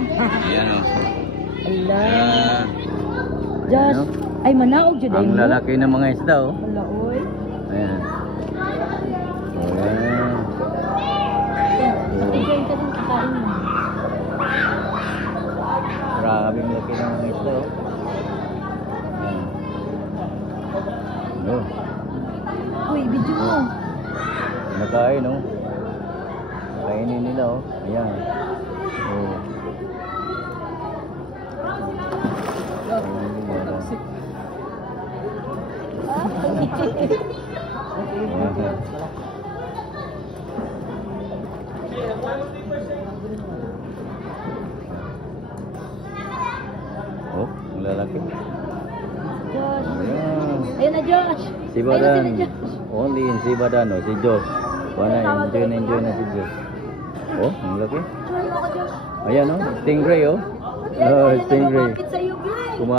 Ayan o. Ala. Ah, Just, ay manaog jud ay ang mo. lalaki ng mga isda o. Wala oy. Ayan. Ayan. Enjoy ka din kakain mo. Grabe ang laki ng mga isda o. Ayan. Oh. Uy, video mo. Nakain o. Kainin nila o. Ayan. Oh. Oh, ang lalaki. Josh. Ayan. Ayun na Josh. Si Ayun Badan. na Josh. Only in si Badan o. Si Josh. Enjoy na si Josh. Oh, ang laki. Josh, ako Josh. Ayan o. Stingray o. Oh, stingray. Lumapit sa